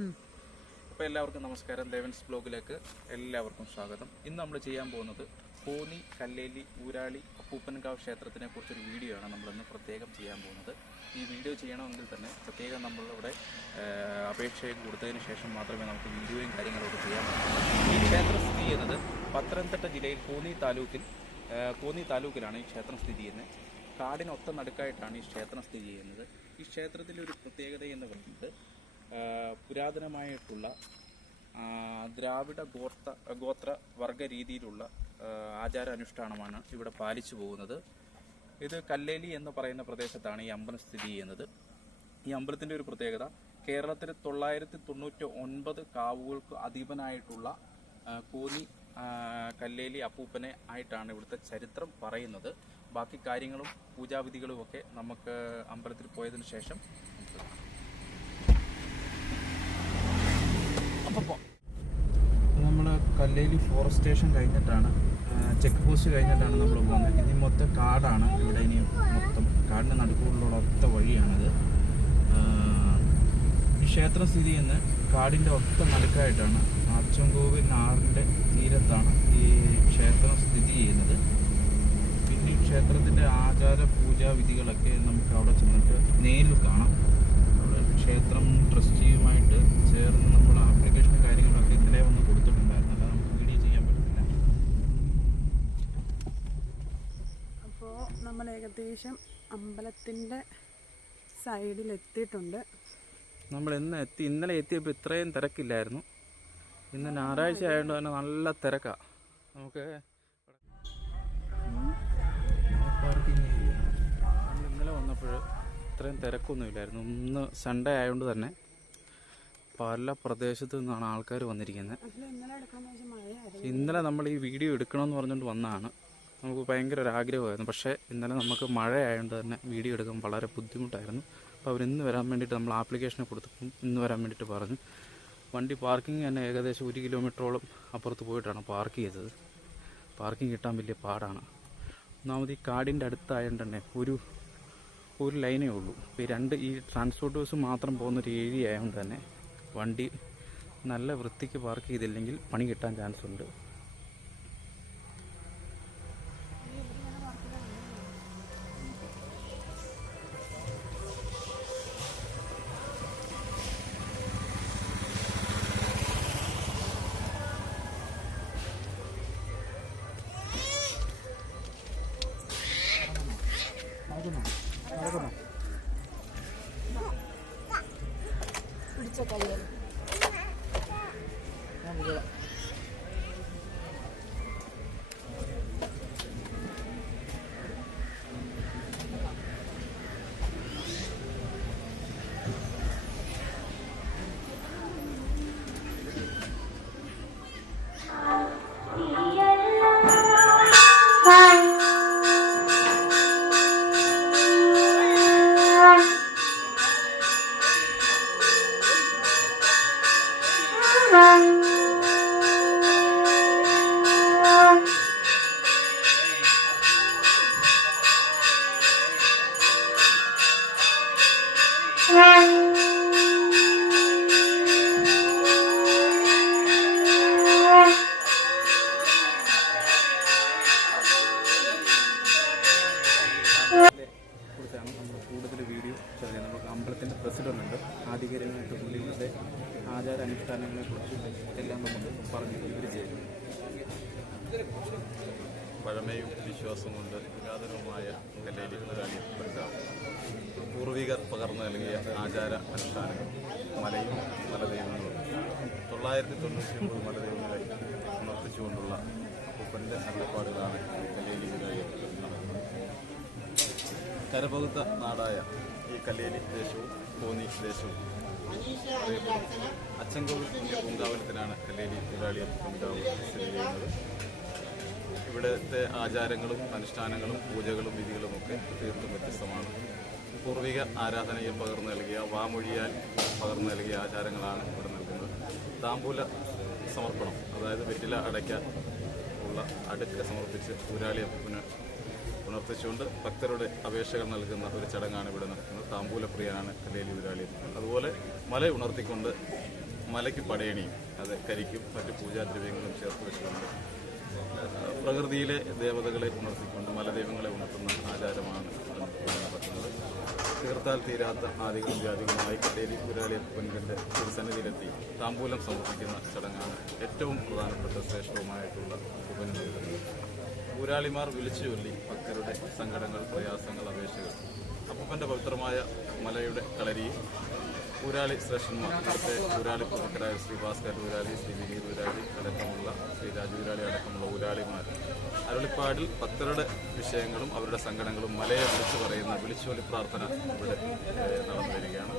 അപ്പോൾ എല്ലാവർക്കും നമസ്കാരം. ദേവൻസ് ബ്ലോഗിലേക്ക് എല്ലാവർക്കും സ്വാഗതം. ഇന്ന് നമ്മൾ ചെയ്യാൻ പോകുന്നത് കോന്നി കല്ലേലി ഊരാളി അപ്പൂപ്പൻകാവ് ക്ഷേത്രത്തിനെ കുറിച്ചൊരു വീഡിയോ ആണ് നമ്മളിന്ന് പ്രത്യേകം ചെയ്യാൻ പോകുന്നത്. ഈ വീഡിയോ ചെയ്യണമെങ്കിൽ തന്നെ പ്രത്യേകം നമ്മളിവിടെ അപേക്ഷയൊക്കെ കൊടുത്തതിന് ശേഷം മാത്രമേ നമുക്ക് വീഡിയോയും കാര്യങ്ങളൊക്കെ ചെയ്യാൻ പറ്റൂ. ഈ ക്ഷേത്രം സ്ഥിതി ചെയ്യുന്നത് പത്തനംതിട്ട ജില്ലയിൽ കോന്നി താലൂക്കിലാണ് ഈ ക്ഷേത്രം സ്ഥിതി ചെയ്യുന്നത്. കാടിനൊത്ത നടുക്കായിട്ടാണ് ഈ ക്ഷേത്രം സ്ഥിതി ചെയ്യുന്നത്. ഈ ക്ഷേത്രത്തിൻ്റെ ഒരു പ്രത്യേകത എന്ന് പറയുന്നത് പുരാതനമായിട്ടുള്ള ദ്രാവിഡ ഗോത്ര വർഗ രീതിയിലുള്ള ആചാരാനുഷ്ഠാനമാണ് ഇവിടെ പാലിച്ചു പോകുന്നത്. ഇത് കല്ലേലി എന്ന് പറയുന്ന പ്രദേശത്താണ് ഈ അമ്പലം സ്ഥിതി ചെയ്യുന്നത്. ഈ അമ്പലത്തിൻ്റെ ഒരു പ്രത്യേകത, കേരളത്തിൽ 999 കാവുകൾക്ക് അധീപനായിട്ടുള്ള കോന്നി കല്ലേലി അപ്പൂപ്പനെ ആയിട്ടാണ് ഇവിടുത്തെ ചരിത്രം പറയുന്നത്. ബാക്കി കാര്യങ്ങളും പൂജാവിധികളും ഒക്കെ നമുക്ക് അമ്പലത്തിൽ പോയതിനു ശേഷം നമ്മൾ കല്ലേലി ഫോറസ്റ്റ് സ്റ്റേഷൻ കഴിഞ്ഞിട്ടാണ്, ചെക്ക് പോസ്റ്റ് കഴിഞ്ഞിട്ടാണ് നമ്മൾ പോകുന്നത്. ഇനി മൊത്തം കാടാണ് ഇവിടെ. ഇനി മൊത്തം കാടിൻ്റെ നടുക്കുള്ള ഒത്ത വഴിയാണിത്. ഈ ക്ഷേത്രം സ്ഥിതി ചെയ്യുന്ന കാടിൻ്റെ ഒത്ത നടുക്കായിട്ടാണ്. അച്ചൻകോവിൽ ആറിൻ്റെ തീരത്താണ് ഈ ക്ഷേത്രം സ്ഥിതി ചെയ്യുന്നത്. പിന്നെ ഈ ക്ഷേത്രത്തിൻ്റെ ആചാര പൂജാവിധികളൊക്കെ നമുക്ക് അവിടെ ചെന്നിട്ട് നേരിൽ കാണാം. അവിടെ ക്ഷേത്രം ട്രസ്റ്റിയുമായിട്ട് ചേർന്ന് നമ്മൾ ആപ്ലിക്കേഷൻ കാര്യങ്ങളൊക്കെ ഇന്നലെ വന്ന് കൊടുത്തിട്ടുണ്ടായിരുന്നു. അല്ലാതെ നമുക്ക് വീഡിയോ ചെയ്യാൻ പറ്റില്ല. അപ്പോൾ നമ്മൾ ഏകദേശം അമ്പലത്തിൻ്റെ സൈഡിൽ എത്തിയിട്ടുണ്ട്. നമ്മൾ ഇന്നലെ എത്തിയപ്പോൾ ഇത്രയും തിരക്കില്ലായിരുന്നു. ഇന്ന് ഞായറാഴ്ച ആയതുകൊണ്ട് തന്നെ നല്ല തിരക്കാണ്. നമുക്ക് പാർക്കിംഗ് ഏരിയ നമ്മൾ ഇന്നലെ വന്നപ്പോൾ ഇത്രയും തിരക്കൊന്നുമില്ലായിരുന്നു. ഇന്ന് സൺഡേ ആയതുകൊണ്ട് തന്നെ പല പ്രദേശത്തു നിന്നാണ് ആൾക്കാർ വന്നിരിക്കുന്നത്. ഇന്നലെ നമ്മൾ ഈ വീഡിയോ എടുക്കണമെന്ന് പറഞ്ഞുകൊണ്ട് വന്നതാണ്. നമുക്ക് ഭയങ്കര ഒരു ആഗ്രഹമായിരുന്നു. പക്ഷേ ഇന്നലെ നമുക്ക് മഴ ആയതുകൊണ്ട് തന്നെ വീഡിയോ എടുക്കാൻ വളരെ ബുദ്ധിമുട്ടായിരുന്നു. അപ്പോൾ അവരിന്ന് വരാൻ വേണ്ടിയിട്ട് നമ്മൾ ആപ്ലിക്കേഷൻ കൊടുത്തപ്പം ഇന്ന് വരാൻ വേണ്ടിയിട്ട് പറഞ്ഞു. വണ്ടി പാർക്കിംഗ് തന്നെ ഏകദേശം 1 കിലോമീറ്ററോളം അപ്പുറത്ത് പോയിട്ടാണ് പാർക്ക് ചെയ്തത്. പാർക്കിംഗ് കിട്ടാൻ വലിയ പാടാണ്. ഒന്നാമത് ഈ കാടിൻ്റെ അടുത്തായതുകൊണ്ട് തന്നെ ഒരു ലൈനേ ഉള്ളൂ. ഇപ്പോൾ ഈ ട്രാൻസ്പോർട്ട് ബസ് മാത്രം പോകുന്നൊരു ഏരിയ ആയതുകൊണ്ട് തന്നെ വണ്ടി നല്ല വൃത്തിക്ക് പാർക്ക് ചെയ്തില്ലെങ്കിൽ പണി കിട്ടാൻ ചാൻസ് ഉണ്ട്. പിടിച്ച കയ്യിൽ കുറിച്ചാണ് നമ്മൾ കൂടുതൽ വീഡിയോ ചെയ്യുന്നത്. നമുക്ക് അമ്പലത്തിൻ്റെ പ്രസിഡന്റ് ഉണ്ട്. ആധികാരികമായിട്ട് പുള്ളികളുടെ ആചാരാനുഷ്ഠാനങ്ങളെക്കുറിച്ചും എല്ലാം നമുക്ക് പറഞ്ഞ് വിവരിച്ചു തരും. പഴമയും വിശ്വാസവും കൊണ്ട് പുരാതനവുമായ കല്ലേലി ഊരാളി അപ്പൂപ്പൻകാവ് പൂർവികർ പകർന്നു നൽകിയ ആചാര അനുഷ്ഠാനങ്ങൾ, മലയും മലദൈവങ്ങളും 999 മലദൈവങ്ങളെ സമർപ്പിച്ചുകൊണ്ടുള്ള അപ്പൂപ്പൻ്റെ അരുളപ്പാടുകളാണ് കല്ലേലി ഊരാളി അപ്പൂപ്പൻകാവ്. കരപകുത്ത നാടായ ഈ കല്ലേലി ദേശവും കോന്നി ദേശവും അച്ചൻകോവിൽ പൂങ്കാവനത്തിനാണ് കല്ലേലി ഊരാളി അപ്പൂപ്പൻകാവ് സ്ഥിതി ചെയ്യുന്നത്. ഇവിടുത്തെ ആചാരങ്ങളും അനുഷ്ഠാനങ്ങളും പൂജകളും വിധികളുമൊക്കെ തീർത്തും വ്യത്യസ്തമാണ്. പൂർവിക ആരാധനയിൽ പകർന്നു നൽകിയ വാമൊഴിയാൽ പകർന്നു നൽകിയ ആചാരങ്ങളാണ് ഇവിടെ നൽകുന്നത്. താമ്പൂല സമർപ്പണം, അതായത് വെറ്റില അടയ്ക്ക ഉള്ള അടുക്ക സമർപ്പിച്ച് ഊരാളി അപ്പൂപ്പന് ഉണർത്തിച്ചുകൊണ്ട് ഭക്തരുടെ അപേക്ഷകൾ നൽകുന്ന ഒരു ചടങ്ങാണ് ഇവിടെ നടക്കുന്നത്. താമ്പൂലപ്രിയനാണ് കല്ലേലി ഊരാളി അപ്പൂപ്പൻ. അതുപോലെ മല ഉണർത്തിക്കൊണ്ട് മലയ്ക്ക് പടയണിയും അത് കരിക്കും മറ്റ് പൂജാദ്രവ്യങ്ങളും ചേർത്ത് വെച്ചുകൊണ്ട് പ്രകൃതിയിലെ ദേവതകളെ ഉണർത്തിക്കൊണ്ട് മലദൈവങ്ങളെ ഉണർത്തുന്ന ആചാരമാണ് നടത്തുന്നത്. തീർത്താൽ തീരാത്ത ആദികളും ജാതികളുമായി കല്ലേലി ഊരാളി അപ്പൻ്റെ തിരുസന്നിധിയിലെത്തി താമ്പൂലം സമർപ്പിക്കുന്ന ചടങ്ങാണ് ഏറ്റവും പ്രധാനപ്പെട്ട ശ്രേഷ്ഠവുമായിട്ടുള്ള അപ്പൂപ്പന് നൽകുന്നത്. ഊരാളിമാർ വിളിച്ചു ചൊല്ലി ഭക്തരുടെ സങ്കടങ്ങൾ, പ്രയാസങ്ങൾ, അപേക്ഷകൾ അപ്പൂപ്പൻ്റെ പവിത്രമായ മലയുടെ കളരിയിൽ ഊരാളി ശ്രേഷ്ഠന്മാർ, ഇവിടുത്തെ ഊരാളി പ്രമുഖരായ ശ്രീ ഭാസ്കർ ഊരാളി, ശ്രീ വിനീത് ഊരാളി അടക്കമുള്ള ശ്രീ രാജു ഊരാളി അടക്കമുള്ള ഊരാളിമാർ അരുളിപ്പാടിൽ ഭക്തരുടെ വിഷയങ്ങളും അവരുടെ സങ്കടങ്ങളും മലയെ വിളിച്ചു പറയുന്ന വിളിച്ചുകൊല്ലി പ്രാർത്ഥന ഇവിടെ നടന്നു വരികയാണ്.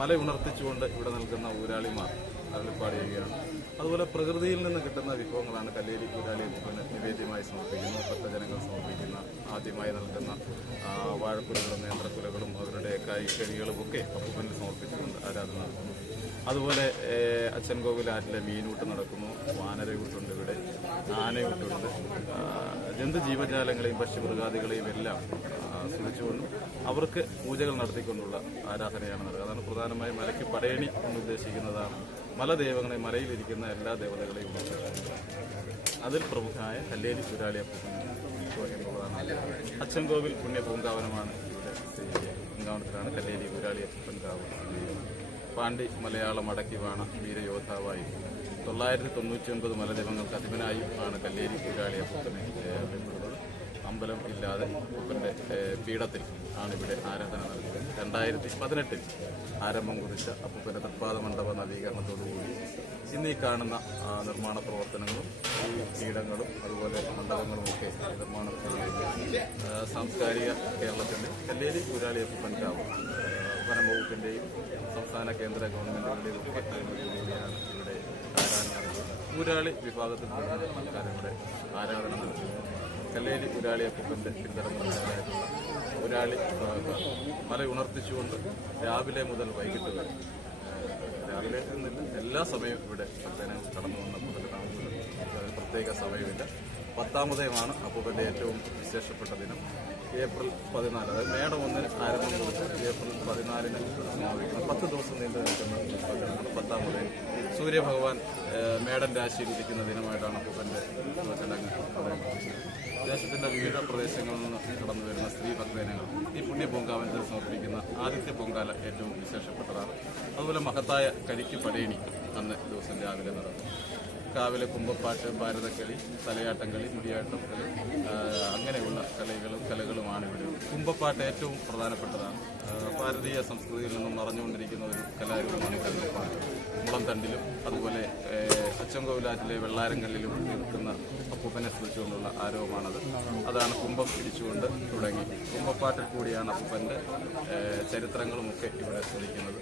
മല ഉണർത്തിച്ചുകൊണ്ട് ഇവിടെ നൽകുന്ന ഊരാളിമാർ അരുളിപ്പാട് ചെയ്യുകയാണ്. അതുപോലെ പ്രകൃതിയിൽ നിന്ന് കിട്ടുന്ന വിഭവങ്ങളാണ് കല്ലേലി ഊരാളി അപ്പൂപ്പന് നിവേദ്യമായി സമർപ്പിക്കുന്നത്. ഭക്തജനങ്ങൾ സമർപ്പിക്കുന്ന ആദ്യമായി നൽകുന്ന വാഴക്കുലകളും നേന്ത്രക്കുലകളും അവരുടെ കായ്ക്കറികളും ഒക്കെ അപ്പൂപ്പന് സമർപ്പിച്ചുകൊണ്ട് ആരാധന നടത്തുന്നു. അതുപോലെ അച്ഛൻകോവിൽ ആറ്റിലെ മീനൂട്ട് നടക്കുന്നു, വാനരയൂട്ടുണ്ട്, ഇവിടെ ആനയൂട്ടുണ്ട്. ജന്തുജീവജാലങ്ങളെയും പക്ഷിമൃഗാദികളെയും എല്ലാം സ്തുതിച്ചുകൊണ്ടും അവർക്ക് പൂജകൾ നടത്തിക്കൊണ്ടുള്ള ആരാധനയാണ് നടക്കുക. അതാണ് പ്രധാനമായും മലയ്ക്ക് പടയണി എന്ന് ഉദ്ദേശിക്കുന്നതാണ്. മലദൈവങ്ങളെ, മലയിലിരിക്കുന്ന എല്ലാ ദേവതകളെയും ഉദ്ദേശിക്കുന്നത്. അതിൽ പ്രമുഖമായ കല്ലേലി ഊരാളി അപ്പൂപ്പൻ എന്നുള്ളതാണ്. അച്ഛൻകോവിൽ പുണ്യപൂങ്കാവനമാണ് ഇവിടെ പൂങ്കാവനത്തിലാണ് കല്ലേലി ഊരാളി അപ്പൂപ്പൻ കാവ്. പാണ്ഡി മലയാളം അടക്കി വാണ വീരയോദ്ധാവായി 999 മലദൈവങ്ങൾക്ക് അധിപനായും ആണ് കല്ലേലി ഊരാളി അപ്പൂപ്പനെ അറിയപ്പെടുന്നത്. അമ്പലം ഇല്ലാതെ അപ്പൂപ്പൻ്റെ പീഠത്തിൽ ആണ് ഇവിടെ ആരാധന നടക്കുന്നത്. 2018 ആരംഭം കുറിച്ച അപ്പൂപ്പൻ്റെ തൃപ്പാദ മണ്ഡപ നവീകരണത്തോടുകൂടി ഇന്ന് ഈ കാണുന്ന നിർമ്മാണ പ്രവർത്തനങ്ങളും ഈ പീഠങ്ങളും അതുപോലെ മണ്ഡപങ്ങളും ഒക്കെ നിർമ്മാണത്തിലേക്ക് സാംസ്കാരിക കേരളത്തിൻ്റെ കല്ലേലി ഊരാളി അപ്പൂപ്പൻ കാവ് വനംവകുപ്പിൻ്റെയും സംസ്ഥാന കേന്ദ്ര ഗവൺമെൻറ്റുകളുടെയും ഒക്കെ അനുമതിയോടുകൂടിയാണ് ഇവിടെ ആരാധന നടത്തുന്നത്. ഊരാളി വിഭാഗത്തിൽപ്പെടുന്ന ആൾക്കാരുടെ ആരാധന നടത്തുന്നത്. കല്ലേലി ഊരാളി അപ്പൂപ്പൻ്റെ പിന്തുടർന്നവരായിട്ടുള്ള ഊരാളി വിഭാഗക്കാർ മല ഉണർത്തിച്ചുകൊണ്ട് രാവിലെ മുതൽ വൈകിട്ട് വരെ, രാവിലെ നിന്നില്ല എല്ലാ സമയവും ഇവിടെ ഭക്തജനങ്ങൾ കടന്നു വന്ന അപ്പൂപ്പൻ്റെ താമസം പ്രത്യേക സമയമില്ല. 10-ാമതേമാണ് അപ്പൂപ്പൻ്റെ ഏറ്റവും വിശേഷപ്പെട്ട ദിനം. ഏപ്രിൽ 14, അതായത് മേടം 1 ആരംഭം കുറിച്ച് ഏപ്രിൽ 14 സമാപിക്കുന്ന 10 ദിവസം നീണ്ടു നിൽക്കുന്ന ഉത്സവത്തിനാണ് 10-ാമതേ. സൂര്യഭഗവാൻ മേടൻ രാശിയിൽ ഇരിക്കുന്ന ദിനമായിട്ടാണ് അപ്പൂപ്പൻ്റെ ചടങ്ങ് പറയുന്നത്. ദേശത്തിൻ്റെ വിവിധ പ്രദേശങ്ങളിൽ നിന്ന് കടന്നു വരുന്ന സ്ത്രീ ഭക്തജനങ്ങൾ ഈ പുണ്യപൂങ്കാവനത്തിൽ സമർപ്പിക്കുന്ന ആദിത്യ പൊങ്കാല ഏറ്റവും വിശേഷപ്പെട്ടതാണ്. അതുപോലെ മഹത്തായ കരിക്ക് പടയണി അന്ന് ദിവസം രാവിലെ നടന്നു. കാവിലെ കുമ്പപ്പാട്ട്, ഭാരതക്കളി, തലയാട്ടംകളി, മുടിയാട്ടം കളി, അങ്ങനെയുള്ള കലകളുമാണ് ഇവിടെ. കുമ്പപ്പാട്ട് ഏറ്റവും പ്രധാനപ്പെട്ടതാണ്. ഭാരതീയ സംസ്കൃതിയിൽ നിന്നും മറഞ്ഞുകൊണ്ടിരിക്കുന്ന ഒരു കലാരൂപമാണ് കുമ്പപ്പാട്ട്. മുളംതണ്ടിലും അതുപോലെ അച്ചൻകോവിലാറ്റിലെ വെള്ളാരങ്കല്ലിലും നിൽക്കുന്ന അപ്പൂപ്പനെ സ്തുതിച്ചുകൊണ്ടുള്ള ആരോപമാണത്. അതാണ് കുംഭം പിടിച്ചുകൊണ്ട് തുടങ്ങി. കുമ്പപ്പാട്ടിൽ കൂടിയാണ് അപ്പൂപ്പൻ്റെ ചരിത്രങ്ങളുമൊക്കെ ഇവിടെ സ്തുതിക്കുന്നത്.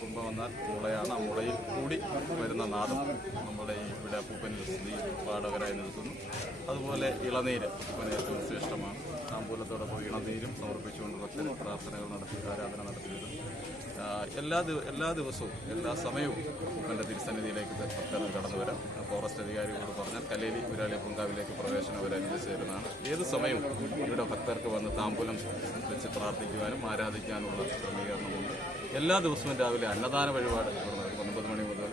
കുംഭം എന്നാൽ മുളയാണ്. ആ മുളയിൽ കൂടി വരുന്ന നാദം നമ്മുടെ ഇവിടെ അപ്പൂപ്പൻ്റെ സ്തുതി പാടകരായി നിൽക്കുന്നു. അതുപോലെ ഇളനീര് അപ്പൂപ്പന് ഏറ്റവും ശ്രേഷ്ഠമാണ്. താമ്പൂലത്തോടൊപ്പം ഇളനീരും സമർപ്പിച്ചുകൊണ്ട് ഭക്തർ പ്രാർത്ഥനകൾ നടത്തി ആരാധന നടത്തി വരുന്നു. എല്ലാ ദിവസവും എല്ലാ സമയവും അപ്പൂപ്പൻ്റെ തിരുസന്നിധിയിലേക്ക് ഭക്തർ കടന്നു വരാം. ഫോറസ്റ്റ് അധികാരികളോട് പറഞ്ഞാൽ കല്ലേലി ഊരാളി പൂങ്കാവിലേക്ക് പ്രവേശനം അവർ അനുവദിച്ചു തരുന്നതാണ്. ഏത് സമയവും ഇവിടെ ഭക്തർക്ക് വന്ന് താമ്പൂലം വെച്ച് പ്രാർത്ഥിക്കുവാനും ആരാധിക്കാനുള്ള ക്രമീകരണമുണ്ട്. എല്ലാ ദിവസവും രാവിലെ അന്നദാന വഴിപാട് 9 മണി മുതൽ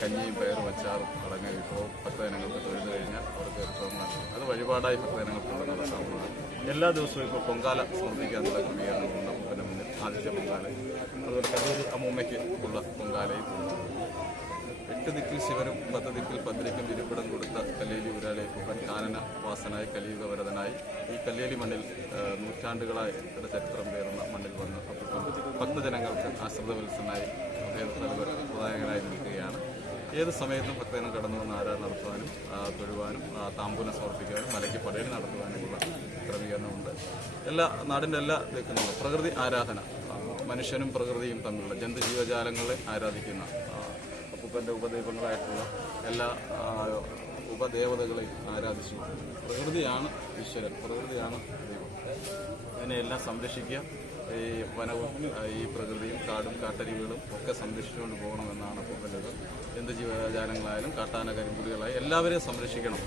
കഞ്ഞിയും പയറും അച്ചാറും അടങ്ങിയ വിഭവം ഭക്തജനങ്ങൾക്ക് തൊഴുതു കഴിഞ്ഞാൽ അവർക്ക് വിഭവങ്ങൾ അത് വഴിപാടായി ഭക്തജനങ്ങൾക്ക് നടത്താവുന്നതാണ്. എല്ലാ ദിവസവും ഇപ്പോൾ പൊങ്കാല സമർപ്പിക്കാനുള്ള ക്രമീകരണമുണ്ട് അപ്പൂപ്പൻ്റെ മുന്നിൽ. ആദ്യത്തെ പൊങ്കാല, അതുപോലെ കല്ലേലി അമ്മൂമ്മയ്ക്ക് ഉള്ള പൊങ്കാലയും 8 ദിക്കിൽ ശിവനും 10 ദിക്കിൽ ഭദ്രയ്ക്കും ഇരിപ്പിടം കൊടുത്ത കല്ലേലി ഊരാളി അപ്പൂപ്പൻ കാനന വാസനായി കലിയുഗവരതനായി ഈ കല്ലേലി മണ്ണിൽ നൂറ്റാണ്ടുകളായി ചരിത്രം പേറുന്ന മണ്ണിൽ വന്ന് അപ്പൂപ്പൻ ഭക്തജനങ്ങൾക്ക് ആശ്രിതവത്സനായി പ്രദായകനായി നിൽക്കുകയാണ്. ഏത് സമയത്തും ഭക്തജനം കടന്നു വന്ന് ആരാധന നടത്തുവാനും തൊഴുവാനും താമ്പൂലം സമർപ്പിക്കാനും മലയ്ക്ക് പടയണി നടത്തുവാനുമുള്ള ക്രമീകരണമുണ്ട്. നാടിൻ്റെ എല്ലാ ദിക്കുന്നുണ്ട്. പ്രകൃതി ആരാധന, മനുഷ്യനും പ്രകൃതിയും തമ്മിലുള്ള ജന്തുജീവജാലങ്ങളെ ആരാധിക്കുന്ന അപ്പൂപ്പൻ്റെ ഉപദൈവങ്ങളായിട്ടുള്ള എല്ലാ ഉപദേവതകളെയും ആരാധിച്ചു. പ്രകൃതിയാണ് ഈശ്വരൻ, പ്രകൃതിയാണ് ദൈവം. ഇതിനെയെല്ലാം സംരക്ഷിക്കുക. ഈ വനവും ഈ പ്രകൃതിയും കാടും കാട്ടരുവികളും ഒക്കെ സംരക്ഷിച്ചുകൊണ്ട് പോകണമെന്നാണ് അപ്പൂപ്പൻ്റെത്. എന്ത് ജീവജാലങ്ങളായാലും കാട്ടാന കരിമ്പുലികളായി എല്ലാവരെയും സംരക്ഷിക്കണം.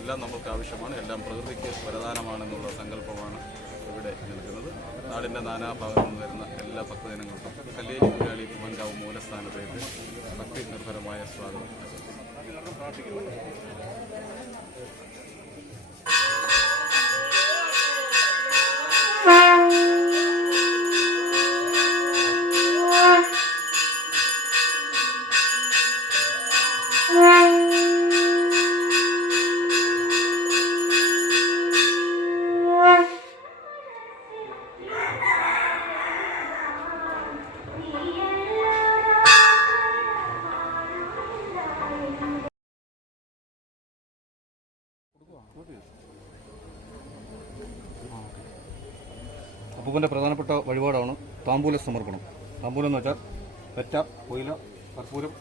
എല്ലാം നമ്മൾക്ക് ആവശ്യമാണ്. എല്ലാം പ്രകൃതിക്ക് വരദാനമാണെന്നുള്ള സങ്കല്പമാണ് ഇവിടെ നിൽക്കുന്നത്. നാടിൻ്റെ നാനാഭാഗത്തു നിന്ന് വരുന്ന എല്ലാ ഭക്തജനങ്ങൾക്കും കല്ലേലി ഊരാളി കുമങ്കാവ് മൂലസ്ഥാനത്തേക്ക് ഭക്തി നിർഭരമായ സ്വാഗതം. അപ്പൂപ്പൻ്റെ പ്രധാനപ്പെട്ട വഴിപാടാണ് താമ്പൂല സമർപ്പണം. താമ്പൂലം എന്ന് വെച്ചാൽ വെറ്റ, കൊയില, കർപ്പൂരം,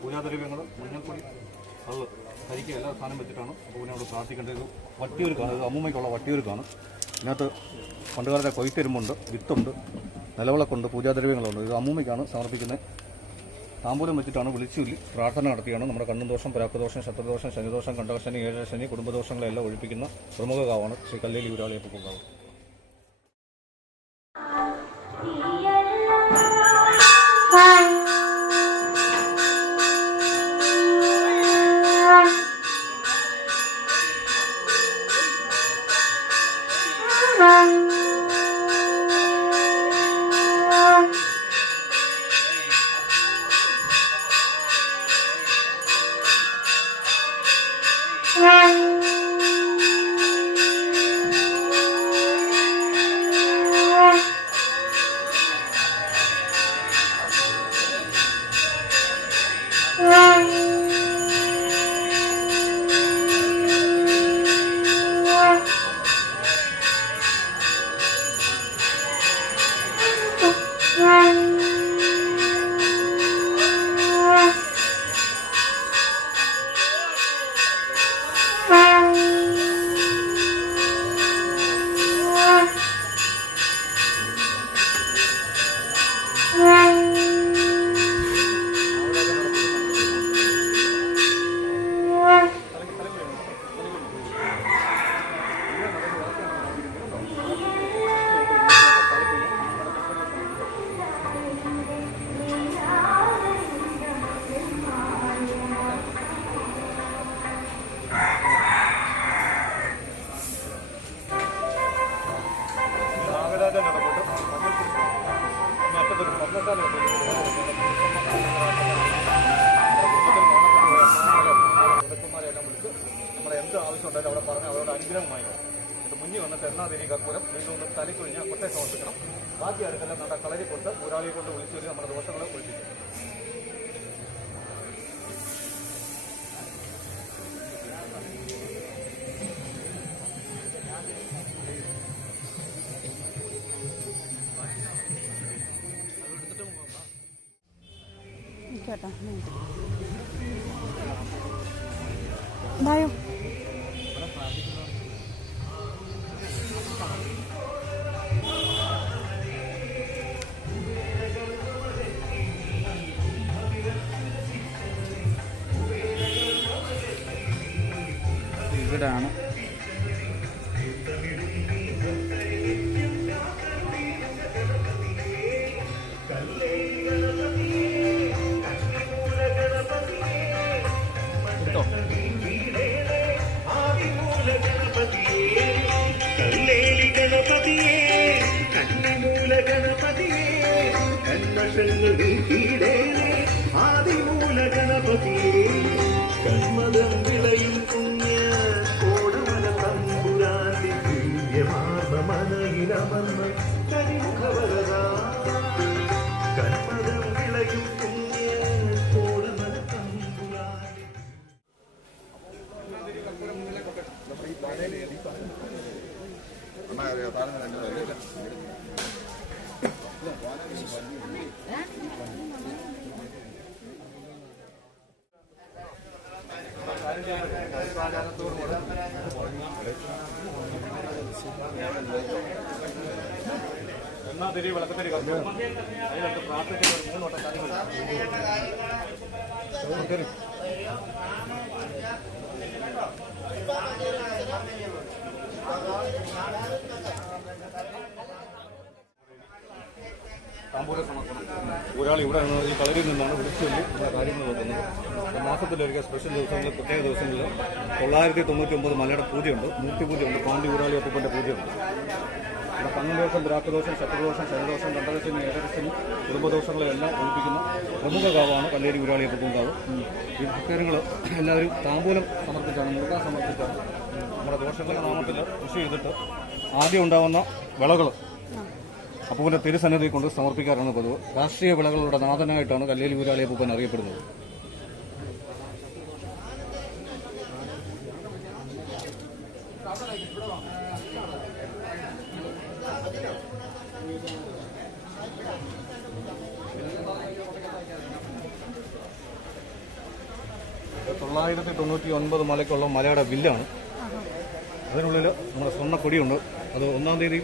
പൂജാദ്രവ്യങ്ങൾ, മഞ്ഞൾപ്പൊടി, കള്ള്, കരിക്ക് എല്ലാ സാധനം വെച്ചിട്ടാണ് അപ്പൂപ്പനോട് പ്രാർത്ഥിക്കേണ്ടത്. വട്ടിയൊരുക്കാണ് ഇത്, അമ്മൂമ്മയ്ക്കുള്ള വട്ടിയൊരുക്കാണ്. ഇതിനകത്ത് പണ്ടുകാലത്തെ കൊയ്ത്തെരുമ്പുണ്ട്, വിത്തുണ്ട്, നിലവിളക്കുണ്ട്, പൂജാദ്രവ്യങ്ങളുണ്ട്. ഇത് അമ്മൂമ്മയ്ക്കാണ് സമർപ്പിക്കുന്നത്. താമ്പൂലം വെച്ചിട്ടാണ് വിളിച്ചുല്ലി പ്രാർത്ഥന നടത്തിയാണ് നമ്മുടെ കണ്ണും ദോഷം, പരാക്രദോഷം, ശത്രുദോഷം, ശനിദോഷം, കണ്ടകശനി, ഏഴശനി, കുടുംബദോഷങ്ങളെല്ലാം ഒഴിപ്പിക്കുന്ന പ്രമുഖ കാവാണ് ശ്രീ കല്ലേലി ഊരാളി അപ്പൂപ്പൻ കാവ്. എന്ത് ആവശ്യമുണ്ടായാലും അവിടെ പറഞ്ഞാൽ അവരുടെ അനുഗ്രഹമായി ഇത് മുന്നിൽ വന്നിട്ട് എന്നാതിരി കർപ്പൂരം വീണ്ടും ഒന്ന് തലക്കൊഴിഞ്ഞാൽ കൊട്ടയെ സമർപ്പിക്കണം. ബാക്കി അടുക്കെല്ലാം നമ്മുടെ കളരി കൊണ്ട് ഊരാളിയെ കൊണ്ട് വിളിച്ചു നമ്മുടെ ദോഷങ്ങളെ ഒഴിപ്പിക്കും. കേട്ടോ ഭയം ഇവിടാണ് ആദിമൂല ഗണപതിയേ കന്മദം വിളയും പുണ്യ കോടമല തമ്പുരാന്റെ ദിവ്യമാർമനയിലമർന്ന് കരിമുഖവരദാ കന്മദം വിളയും പുണ്യ കോടമല തമ്പുരാന്റെ എന്നാതിരി വിളക്കത്തിരി കർപ്പൂരം അതിനകത്ത് പ്രാർത്ഥിക്കുന്ന ഒരു 3 വട്ടം കാര്യങ്ങൾ ഒരാൾ ഇവിടെ നിന്ന് ഈ കളരിയിൽ നിന്നാണ് വിളിച്ചുകൊണ്ട് നമ്മുടെ കാര്യങ്ങൾ നോക്കുന്നത്. മാസത്തിലൊരിക്കൽ സ്പെഷ്യൽ ദിവസങ്ങളിൽ, പ്രത്യേക ദിവസങ്ങളിൽ 999 മലയുടെ പൂജയുണ്ട്, മൂർത്തി പൂജയുണ്ട്, പാണ്ടി ഊരാളി അപ്പൂപ്പൻ്റെ പൂജയുണ്ട്. ഇവിടെ കണ്ണുദോഷം, ദ്രാക്കദോഷം, ശത്രുദോഷം, ശനിദോഷം, കണ്ടകശനി, ഏകദശനി, കുടുംബദോഷങ്ങളെല്ലാം ഒഴിപ്പിക്കുന്ന പ്രമുഖ കാവാണ് കല്ലേരി ഊരാളി അപ്പൂപ്പൻ കാവ്. ഈ ഭക്തരുകൾ എല്ലാവരും താമ്പൂലം സമർപ്പിച്ചാണ്, മുറുക്കാൻ സമർപ്പിച്ചാണ് നമ്മുടെ ദോഷങ്ങളുടെ നാമത്തിൽ കൃഷി ചെയ്തിട്ട് ആദ്യം ഉണ്ടാകുന്ന വിളകൾ അപ്പൂപ്പൻ്റെ തിരുസന്നിധി കൊണ്ട് സമർപ്പിക്കാറാണ് പതിവ്. രാഷ്ട്രീയ വിളകളുടെ നാഥനായിട്ടാണ് കല്ലേരി ഊരാളി അപ്പൂപ്പൻ അറിയപ്പെടുന്നത്. തൊള്ളായിരത്തി മലയ്ക്കുള്ള മലയുടെ വില്ലാണ്. അതിനുള്ളിൽ നമ്മുടെ സ്വർണ്ണക്കൊടിയുണ്ട്. അത് 1-ാം തീയതി,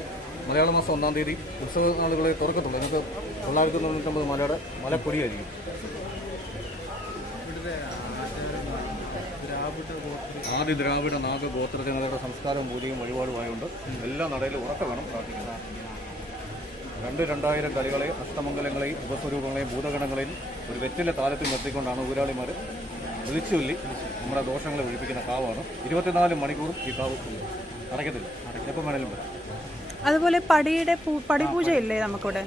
മലയാള മാസം 1-ാം തീയതി ഉത്സവ നാളുകളെ തുറക്കത്തുള്ളൂ. നമുക്ക് 999 മലയുടെ മലക്കൊടിയായിരിക്കും. ആദ്യ ദ്രാവിഡ നാഗ ഗോത്രജനതയുടെ സംസ്കാരവും പൂജയും വഴിപാടുമായുണ്ട്. എല്ലാ നടയിലും ഉറക്ക വേണം പ്രാർത്ഥിക്കുന്നത്. 2000 കളികളെയും അഷ്ടമംഗലങ്ങളെയും ഉപസ്വരൂപങ്ങളെയും ഭൂതഗണങ്ങളെയും ഒരു വെറ്റിലെ താലത്തിൽ നിർത്തിക്കൊണ്ടാണ് ഊരാളിമാർ വിളിച്ചുചൊല്ലി നമ്മുടെ ദോഷങ്ങളെ ഒഴിപ്പിക്കുന്ന കാവാണ്. 24 മണിക്കൂറും ഈ കാവ് അടയ്ക്കത്തില്ല, എപ്പം വേണേലും വരാം. അതുപോലെ പടിപൂജയില്ലേ നമുക്കിവിടെ?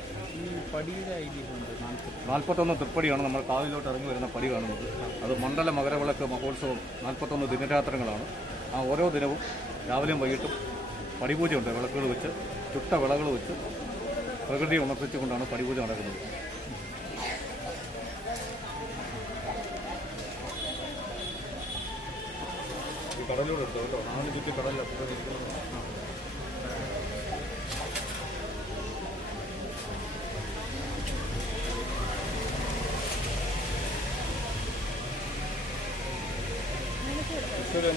41 തൃപ്പടിയാണ് നമ്മൾ കാവിലോട്ട് ഇറങ്ങി വരുന്ന പടി കാണുന്നത്. അത് മണ്ഡല മകരവിളക്ക് മഹോത്സവം 41 ദിനരാത്രങ്ങളാണ്. ആ ഓരോ ദിനവും രാവിലെയും വൈകിട്ടും പടിപൂജയുണ്ട്. വിളക്കുകൾ വെച്ച്, ചുട്ട വിളകൾ വെച്ച് പ്രകൃതിയെ ഉണർത്തിച്ചുകൊണ്ടാണ് പടിപൂജ നടക്കുന്നത്. ഈ കടലിലൂടെ എടുത്തോ കേട്ടോ, 4 ചുറ്റി കടലിലാണ്.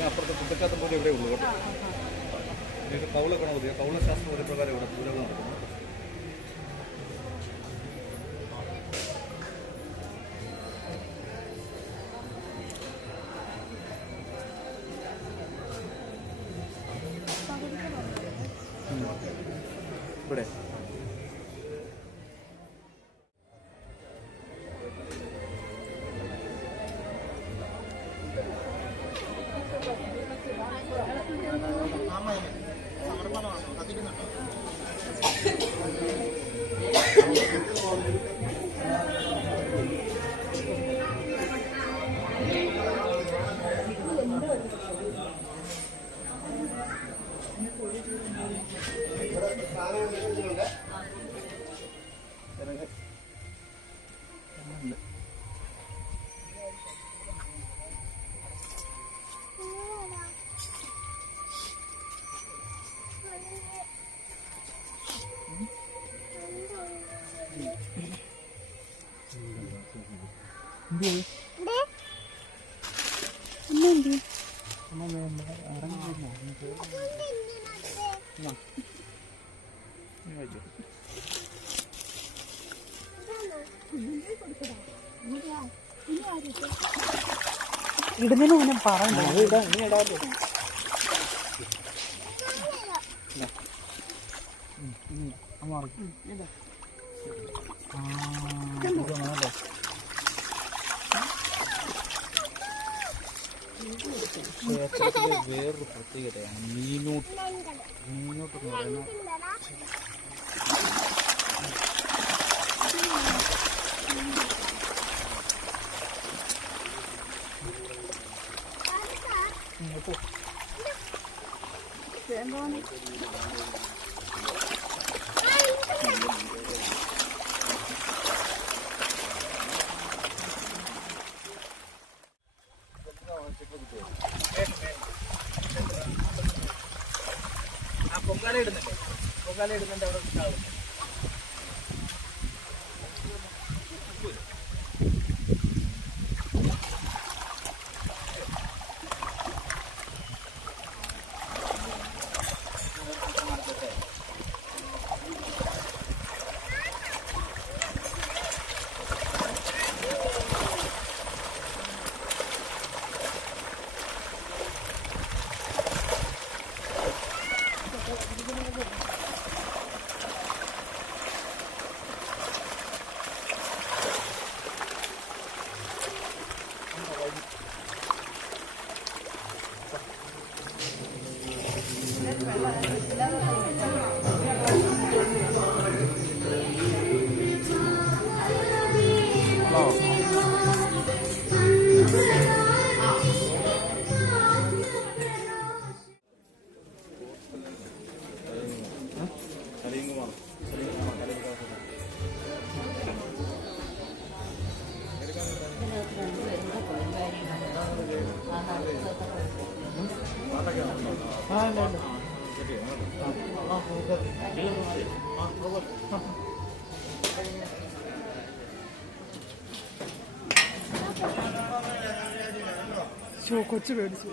അപ്പുറത്തെ കുട്ടച്ചാത്തം പോലെ ഇവിടെ ഉള്ളൂ കേട്ടോ. ഇത് കൗള ഗണപതി, കൗളശാസ്ത്ര പ്രകാരം ഇവിടെ പൂജകൾ നടക്കുന്നു. ഇവിടെ ഇടുന്നതിന് മുന്നേ പറഞ്ഞു. വേറൊരു പ്രത്യേകതയാണ് മീനൂട്ട് എന്ന് പറയുന്നത്. പൊങ്കാല ഇടുന്നുണ്ട് അവിടെ ഉണ്ടാവും. കൊച്ചു പേടിച്ചു